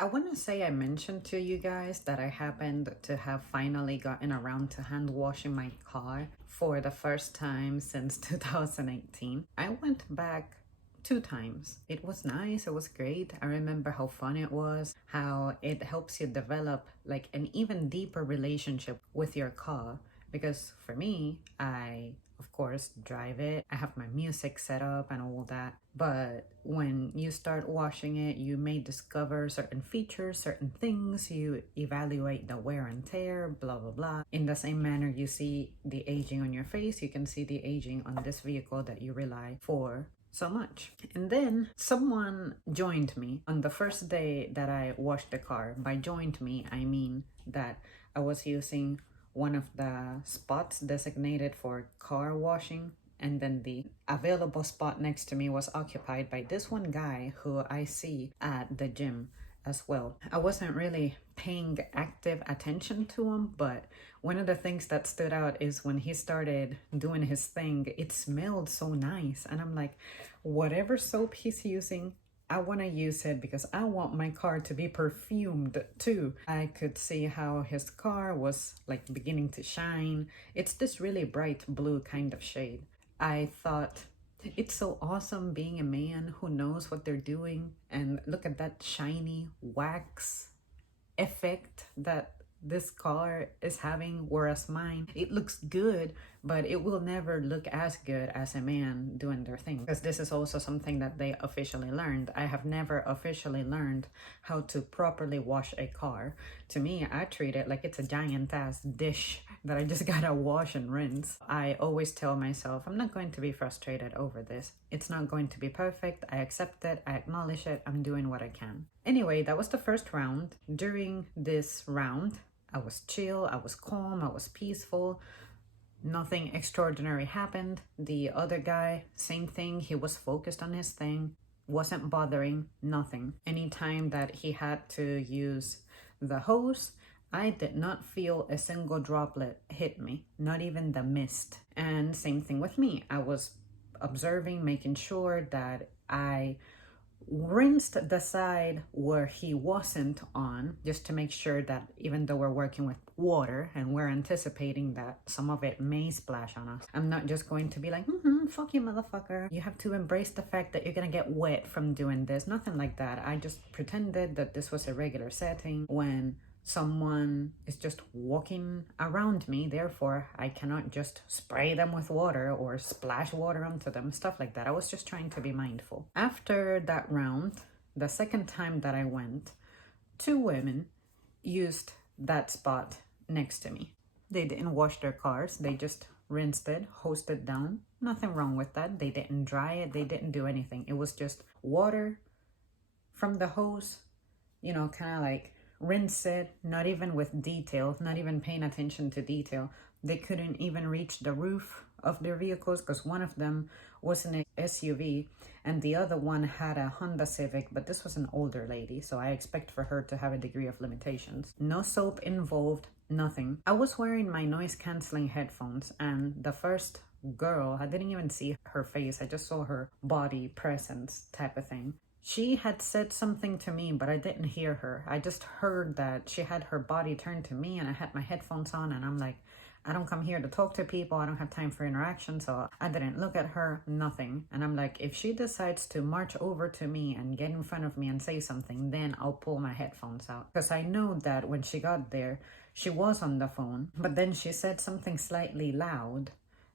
I want to say I mentioned to you guys that I happened to have finally gotten around to hand washing my car for the first time since 2018. I went back 2 times. It was nice, it was great. I remember how fun it was, how it helps you develop like an even deeper relationship with your car. Because for me, I of course drive it, I have my music set up and all that. But when you start washing it, you may discover certain features, certain things, you evaluate the wear and tear, blah blah blah. In the same manner you see the aging on your face, you can see the aging on this vehicle that you rely for so much. And then someone joined me on the first day that I washed the car. By joined me, I mean that I was using one of the spots designated for car washing, and then the available spot next to me was occupied by this one guy who I see at the gym as well. I wasn't really paying active attention to him, but one of the things that stood out is when he started doing his thing, it smelled so nice. And I'm like, whatever soap he's using, I want to use it because I want my car to be perfumed too. I could see how his car was like beginning to shine. It's this really bright blue kind of shade. I thought it's so awesome being a man who knows what they're doing. And look at that shiny wax effect that this car is having, whereas mine, it looks good, but it will never look as good as a man doing their thing. Because this is also something that they officially learned. I have never officially learned how to properly wash a car. To me, I treat it like it's a giant ass dish that I just gotta wash and rinse. I always tell myself, I'm not going to be frustrated over this. It's not going to be perfect. I accept it. I acknowledge it. I'm doing what I can. Anyway, that was the first round. During this round, I was chill, I was calm, I was peaceful. Nothing extraordinary happened. The other guy, same thing. He was focused on his thing, wasn't bothering, nothing. Anytime that he had to use the hose, I did not feel a single droplet hit me, not even the mist. And same thing with me. I was observing, making sure that I rinsed the side where he wasn't on, just to make sure that even though we're working with water and we're anticipating that some of it may splash on us, I'm not just going to be like, fuck you, motherfucker. You have to embrace the fact that you're gonna get wet from doing this. Nothing like that. I just pretended that this was a regular setting when someone is just walking around me. Therefore, I cannot just spray them with water or splash water onto them, stuff like that. I was just trying to be mindful. After that round, the second time that I went, 2 women used that spot next to me. They didn't wash their cars. They just rinsed it, hosed it down. Nothing wrong with that. They didn't dry it. They didn't do anything. It was just water from the hose, kind of like rinse it, not even with detail, not even paying attention to detail. They couldn't even reach the roof of their vehicles because one of them was an SUV and the other one had a Honda Civic, but this was an older lady, so I expect for her to have a degree of limitations. No soap involved, nothing. I was wearing my noise canceling headphones, and the first girl, I didn't even see her face, I just saw her body presence type of thing. She had said something to me, but I didn't hear her. I just heard that she had her body turned to me and I had my headphones on, and I'm like, I don't come here to talk to people. I don't have time for interaction. So I didn't look at her, nothing. And I'm like, if she decides to march over to me and get in front of me and say something, then I'll pull my headphones out. Because I know that when she got there, she was on the phone, but then she said something slightly loud.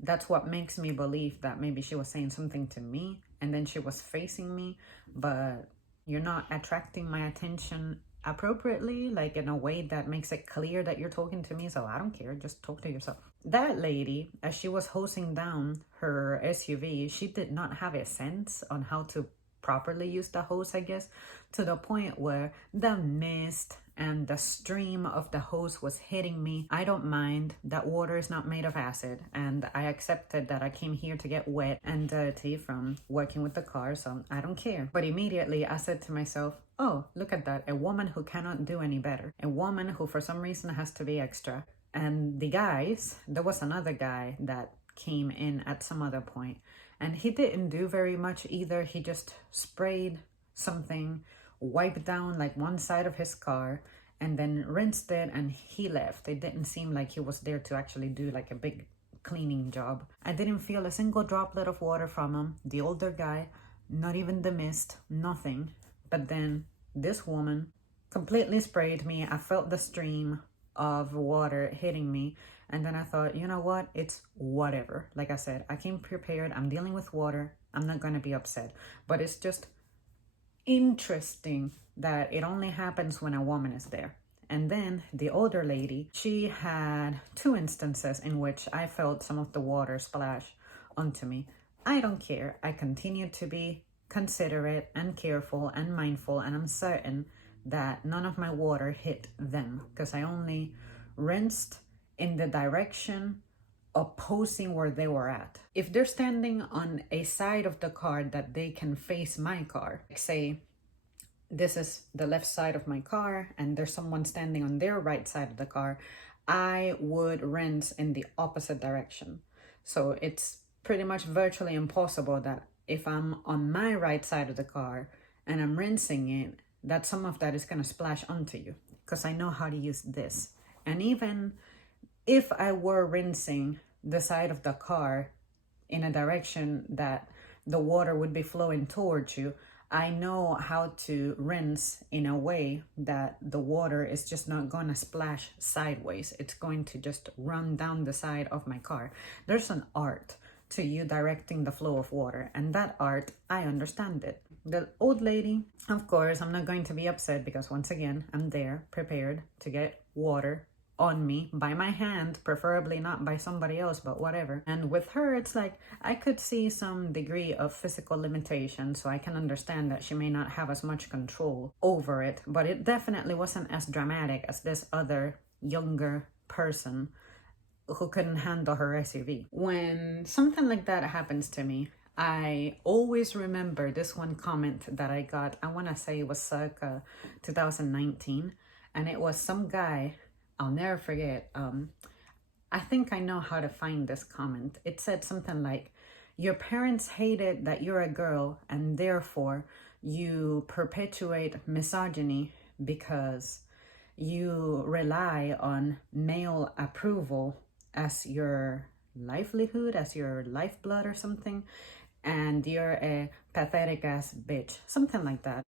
That's what makes me believe that maybe she was saying something to me and then she was facing me, but you're not attracting my attention appropriately, like in a way that makes it clear that you're talking to me. So I don't care, just talk to yourself. That lady, as she was hosing down her SUV, she did not have a sense on how to properly use the hose, I guess, to the point where the mist and the stream of the hose was hitting me. I don't mind that water is not made of acid, and I accepted that I came here to get wet and dirty from working with the car, so I don't care. But immediately I said to myself, oh, look at that, a woman who cannot do any better, a woman who for some reason has to be extra. And the guys, there was another guy that came in at some other point, and he didn't do very much either. He just sprayed something wiped down like one side of his car and then rinsed it, and he left. It didn't seem like he was there to actually do like a big cleaning job. I didn't feel a single droplet of water from him, the older guy, not even the mist, nothing. But then this woman completely sprayed me. I felt the stream of water hitting me, and then I thought, you know what, it's whatever. Like I said, I came prepared. I'm dealing with water. I'm not going to be upset. But it's just interesting that it only happens when a woman is there. And then the older lady, she had 2 instances in which I felt some of the water splash onto me. I don't care. I continue to be considerate and careful and mindful, and I'm certain that none of my water hit them because I only rinsed in the direction opposing where they were at. If they're standing on a side of the car that they can face my car, like say this is the left side of my car and there's someone standing on their right side of the car, I would rinse in the opposite direction. So it's pretty much virtually impossible that if I'm on my right side of the car and I'm rinsing it, that some of that is going to splash onto you because I know how to use this. And even if I were rinsing the side of the car in a direction that the water would be flowing towards you, I know how to rinse in a way that the water is just not going to splash sideways. It's going to just run down the side of my car. There's an art to you directing the flow of water, and that art, I understand it. The old lady, of course, I'm not going to be upset because once again, I'm there prepared to get water on me by my hand, preferably not by somebody else, but whatever. And with her, it's like I could see some degree of physical limitation, so I can understand that she may not have as much control over it, but it definitely wasn't as dramatic as this other younger person who couldn't handle her SUV. When something like that happens to me, I always remember this one comment that I got. I want to say it was circa 2019, and it was some guy, I'll never forget. I think I know how to find this comment. It said something like, your parents hated that you're a girl and therefore you perpetuate misogyny because you rely on male approval as your livelihood, as your lifeblood or something, and you're a pathetic ass bitch, something like that.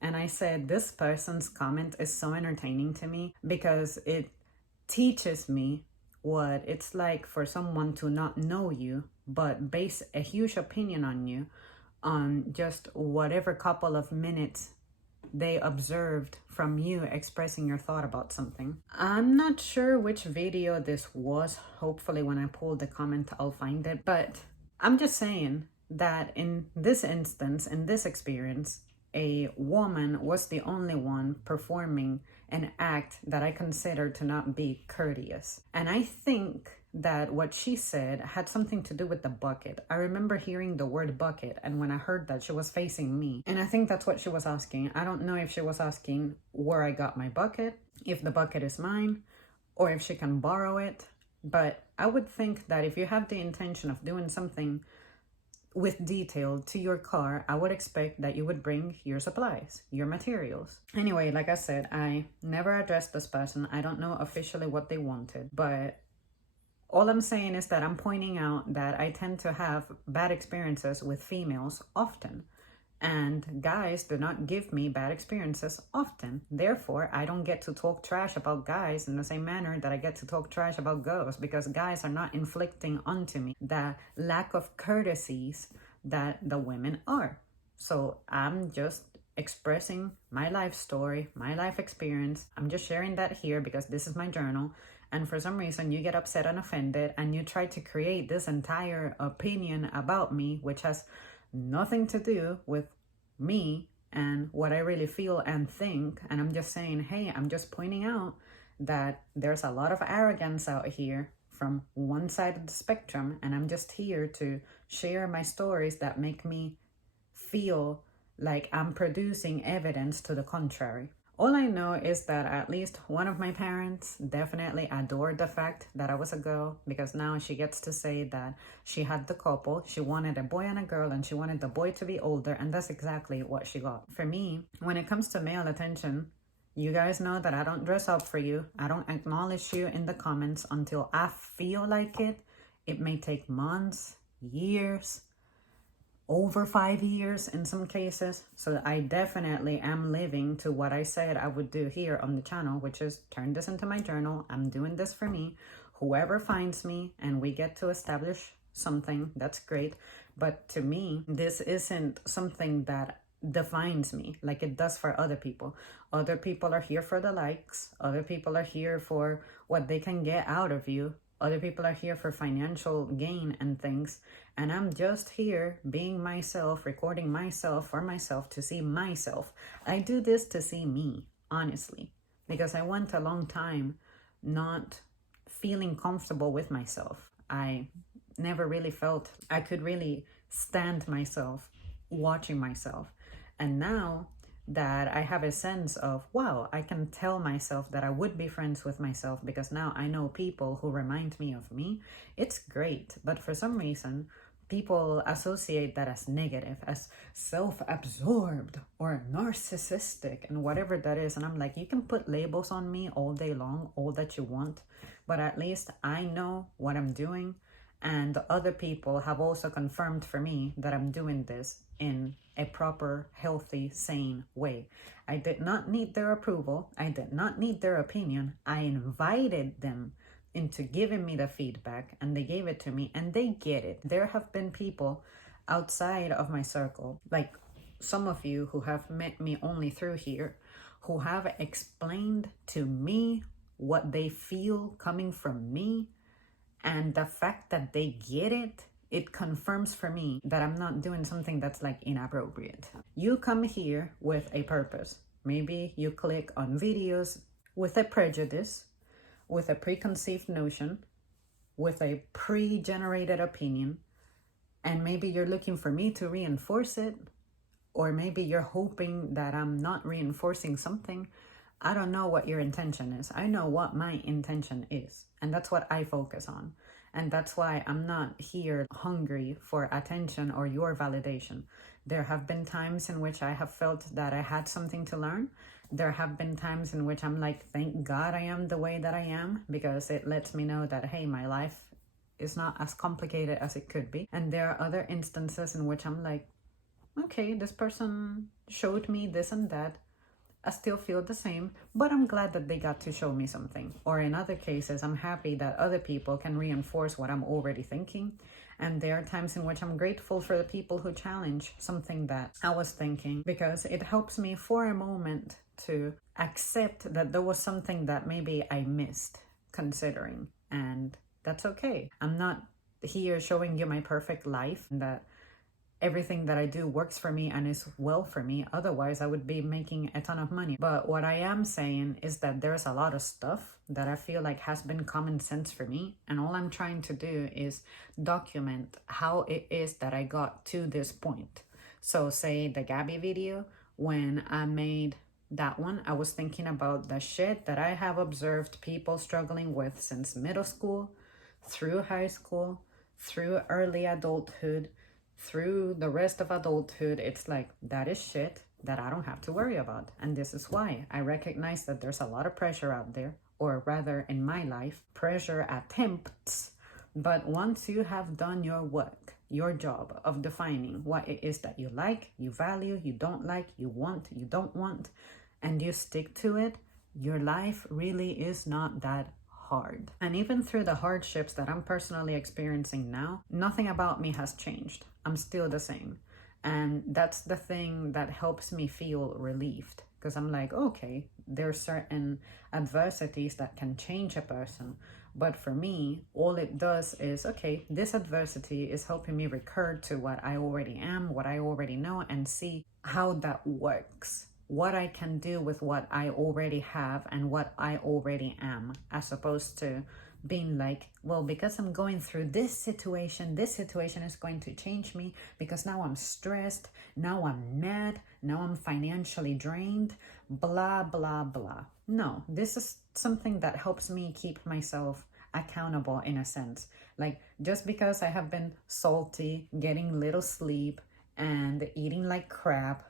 And I said, this person's comment is so entertaining to me because it teaches me what it's like for someone to not know you, but base a huge opinion on you on just whatever couple of minutes they observed from you expressing your thought about something. I'm not sure which video this was. Hopefully when I pull the comment, I'll find it. But I'm just saying that in this instance, in this experience, a woman was the only one performing an act that I consider to not be courteous. And I think that what she said had something to do with the bucket. I remember hearing the word bucket, and when I heard that, she was facing me. And I think that's what she was asking. I don't know if she was asking where I got my bucket, if the bucket is mine, or if she can borrow it. But I would think that if you have the intention of doing something with detail to your car, I would expect that you would bring your supplies, your materials. Anyway, like I said, I never addressed this person. I don't know officially what they wanted, but all I'm saying is that I'm pointing out that I tend to have bad experiences with females often, and guys do not give me bad experiences often. Therefore, I don't get to talk trash about guys in the same manner that I get to talk trash about girls, because guys are not inflicting onto me the lack of courtesies that the women are. So I'm just expressing my life story, my life experience. I'm just sharing that here because this is my journal. And for some reason, you get upset and offended, and you try to create this entire opinion about me, which has nothing to do with me and what I really feel and think. And I'm just saying, hey, I'm just pointing out that there's a lot of arrogance out here from one side of the spectrum, and I'm just here to share my stories that make me feel like I'm producing evidence to the contrary. All I know is that at least one of my parents definitely adored the fact that I was a girl, because now she gets to say that she had the couple. She wanted a boy and a girl, and she wanted the boy to be older, and that's exactly what she got. For me, when it comes to male attention, you guys know that I don't dress up for you. I don't acknowledge you in the comments until I feel like it. It may take months, years, over 5 years in some cases. So I definitely am living to what I said I would do here on the channel, which is turn this into my journal. I'm doing this for me. Whoever finds me and we get to establish something, that's great. But to me, this isn't something that defines me like it does for other people. Other people are here for the likes. Other people are here for what they can get out of you. Other people are here for financial gain and things. And I'm just here being myself, recording myself for myself to see myself. I do this to see me, honestly, because I went a long time not feeling comfortable with myself. I never really felt I could really stand myself watching myself. And now that I have a sense of, wow, I can tell myself that I would be friends with myself because now I know people who remind me of me, it's great. But for some reason, people associate that as negative, as self-absorbed or narcissistic and whatever that is. And I'm like, you can put labels on me all day long, all that you want, but at least I know what I'm doing. And other people have also confirmed for me that I'm doing this in a proper, healthy, sane way. I did not need their approval. I did not need their opinion. I invited them into giving me the feedback, and they gave it to me, and they get it. There have been people outside of my circle, like some of you who have met me only through here, who have explained to me what they feel coming from me. And the fact that they get it, it confirms for me that I'm not doing something that's like inappropriate. You come here with a purpose. Maybe you click on videos with a prejudice, with a preconceived notion, with a pre-generated opinion, and maybe you're looking for me to reinforce it, or maybe you're hoping that I'm not reinforcing something. I don't know what your intention is. I know what my intention is, and that's what I focus on. And that's why I'm not here hungry for attention or your validation. There have been times in which I have felt that I had something to learn. There have been times in which I'm like, thank God I am the way that I am, because it lets me know that, hey, my life is not as complicated as it could be. And there are other instances in which I'm like, okay, this person showed me this and that. I still feel the same, but I'm glad that they got to show me something. Or in other cases, I'm happy that other people can reinforce what I'm already thinking. And there are times in which I'm grateful for the people who challenge something that I was thinking, because it helps me for a moment to accept that there was something that maybe I missed considering. And that's okay. I'm not here showing you my perfect life, that everything that I do works for me and is well for me. Otherwise, I would be making a ton of money. But what I am saying is that there's a lot of stuff that I feel like has been common sense for me. And all I'm trying to do is document how it is that I got to this point. So say the Gabby video, when I made that one, I was thinking about the shit that I have observed people struggling with since middle school, through high school, through early adulthood, through the rest of adulthood. It's like, that is shit that I don't have to worry about. And this is why I recognize that there's a lot of pressure out there, or rather in my life, pressure attempts. But once you have done your work, your job of defining what it is that you like, you value, you don't like, you want, you don't want, and you stick to it, your life really is not that hard. And even through the hardships that I'm personally experiencing now, nothing about me has changed. I'm still the same. And that's the thing that helps me feel relieved, because I'm like, okay, there are certain adversities that can change a person. But for me, all it does is, okay, this adversity is helping me recur to what I already am, what I already know, and see how that works. What I can do with what I already have and what I already am, as opposed to being like, well, because I'm going through this situation is going to change me because now I'm stressed, now I'm mad, now I'm financially drained, blah, blah, blah. No, this is something that helps me keep myself accountable in a sense. Like, just because I have been salty, getting little sleep, and eating like crap,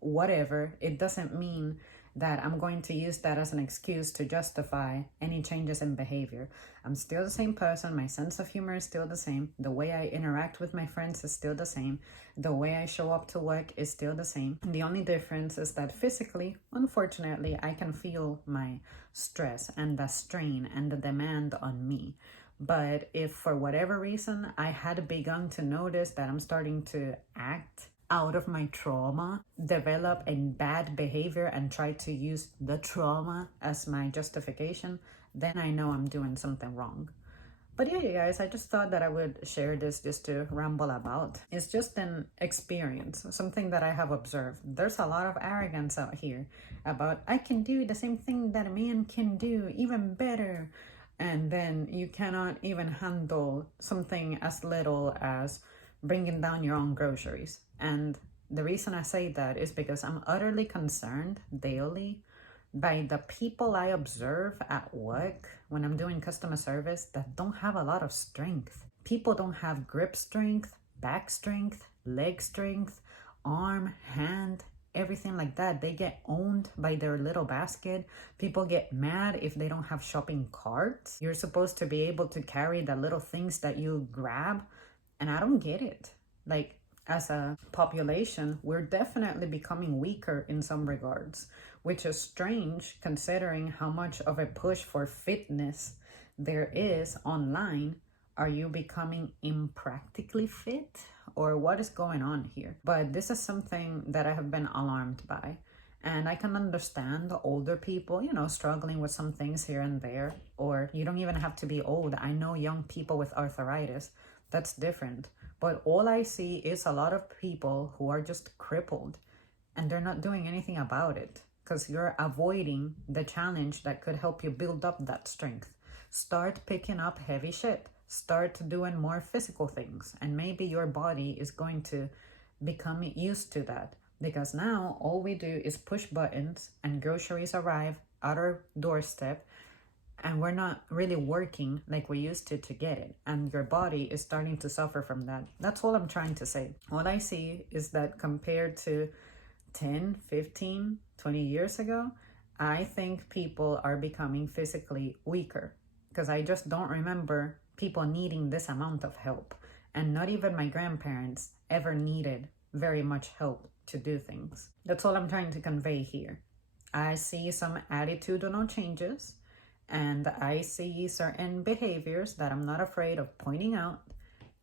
whatever, it doesn't mean that I'm going to use that as an excuse to justify any changes in behavior. I'm still the same person. My sense of humor is still the same. The way I interact with my friends is still the same. The way I show up to work is still the same. The only difference is that physically, unfortunately, I can feel my stress and the strain and the demand on me. But if for whatever reason I had begun to notice that I'm starting to act out of my trauma, develop a bad behavior, and try to use the trauma as my justification, then I know I'm doing something wrong. But yeah, you guys, I just thought that I would share this just to ramble about. It's just an experience, something that I have observed. There's a lot of arrogance out here about, I can do the same thing that a man can do, even better. And then you cannot even handle something as little as bringing down your own groceries. And the reason I say that is because I'm utterly concerned daily by the people I observe at work when I'm doing customer service that don't have a lot of strength. People don't have grip strength, back strength, leg strength, arm, hand, everything like that. They get owned by their little basket. People get mad if they don't have shopping carts. You're supposed to be able to carry the little things that you grab. And I don't get it. Like, as a population, we're definitely becoming weaker in some regards, which is strange considering how much of a push for fitness there is online. Are you becoming impractically fit? Or what is going on here? But this is something that I have been alarmed by. And I can understand older people, struggling with some things here and there. Or you don't even have to be old. I know young people with arthritis. That's different. But all I see is a lot of people who are just crippled and they're not doing anything about it because you're avoiding the challenge that could help you build up that strength. Start picking up heavy shit. Start doing more physical things. And maybe your body is going to become used to that. Because now all we do is push buttons and groceries arrive at our doorstep. And we're not really working like we used to get it. And your body is starting to suffer from that. That's all I'm trying to say. All I see is that compared to 10, 15, 20 years ago, I think people are becoming physically weaker. Because I just don't remember people needing this amount of help. And not even my grandparents ever needed very much help to do things. That's all I'm trying to convey here. I see some attitudinal changes. And I see certain behaviors that I'm not afraid of pointing out,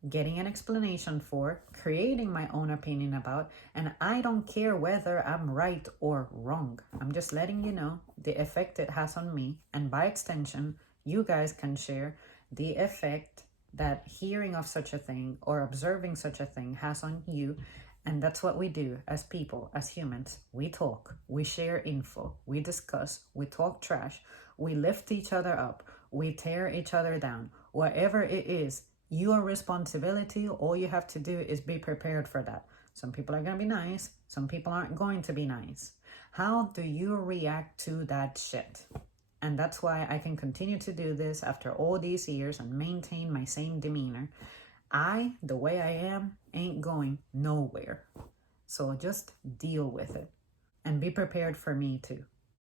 getting an explanation for, creating my own opinion about, and I don't care whether I'm right or wrong. I'm just letting you know the effect it has on me, and by extension, you guys can share the effect that hearing of such a thing or observing such a thing has on you. And that's what we do as people, as humans. We talk, we share info, we discuss, we talk trash, we lift each other up, we tear each other down. Whatever it is, your responsibility, all you have to do is be prepared for that. Some people are going to be nice, some people aren't going to be nice. How do you react to that shit? And that's why I can continue to do this after all these years and maintain my same demeanor. The way I am, ain't going nowhere. So just deal with it and be prepared for me too.